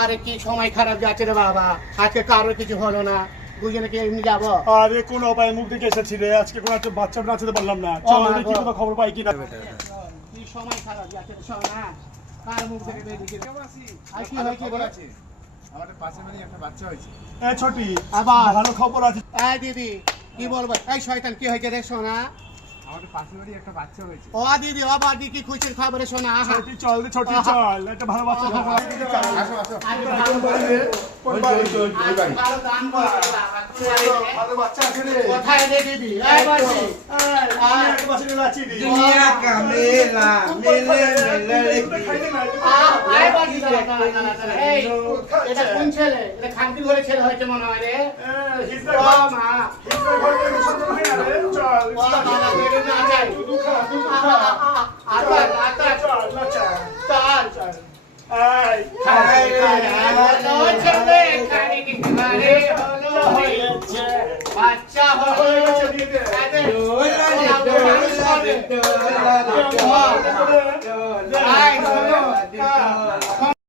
আরে কি সময় খারাপ যাচ্ছে রে বাবা, আজকে কারোর কিছু হলো না, দুজনে কি এমনি যাবো? আরে কোন উপায় মুখ দেখে এসেছি রে, আজকে কোনো একটা বাচ্চা নাচাতে পারলাম না। চল দেখি কোনো খবর পাই কিনা। কি সময় খারাপ যাচ্ছে রে সোনা, কার মুখ থেকে বেরিয়ে আর কি হয়েছে বলেছি? আমাদের পাশে বাড়ি একটা বাচ্চা হয়েছে। এ ছোটি, আবার ভালো খবর আছে। এই দিদি কি বলবো? এই শয়তান কি হয়েছে রে সোনা? আমাদের পাশে বাড়ি একটা বাচ্চা হয়েছে। ও দিদি ও বাদি কি খুশির খবরে সোনা? ছোটি চল রে, ছোটি চল, একটা ভালো বাচ্চা খবর আছে। আসো আসো। আরে ভালো ভালো দান করো বাবা, ভালো বাচ্চা আছে রে। কোথায় রে দিদি? এই বাদি একটা বাচ্চা নিয়ে নাচি দি। दुनिया का मेला मेले में लड़की আয় বাদি দাঁড়া দাঁড়া দাঁড়া। এই এটা কোন ছেলে? এটা খানকির ঘরে ছেলে হয়েছে মনে হয় রে। হিজড়া ও ঘর, মা হিজড়া ঘর থেকে সন্তান হয় না রে। চল, ও বাবা বেরো না যাই। দুধু খা, দুধু খা। আতা আতা চল, নাচা। চল চল। আয়, খাই হলো ছেলে খাই ঘরে হলো বাচ্চা হলো আরে আয় শোনো